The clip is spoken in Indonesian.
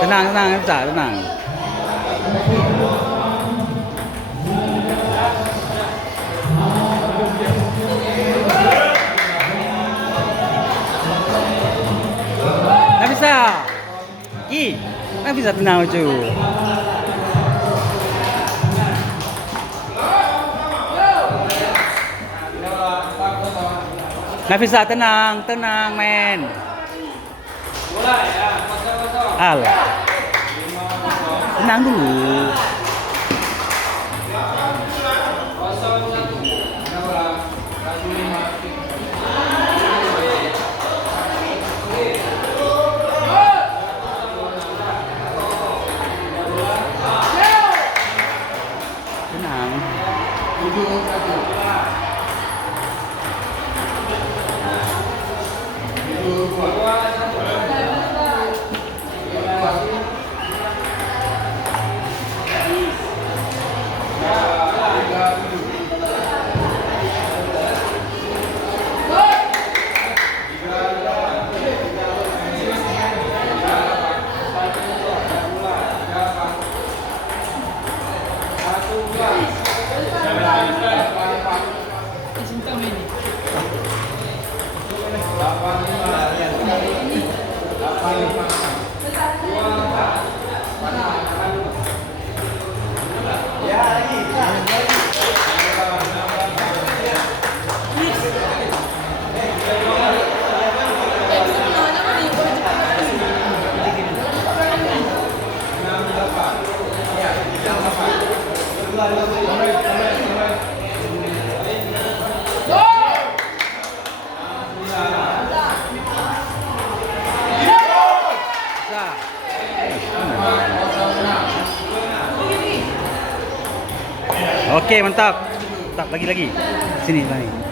Tenang, tenang, bisa, tenang. Nggak bisa. Ki, nggak bisa tenang cu. Nggak bisa tenang, tenang men. Alah, tenang dulu. Tenang. Oke, mantap. Tak lagi. Sini, lagi.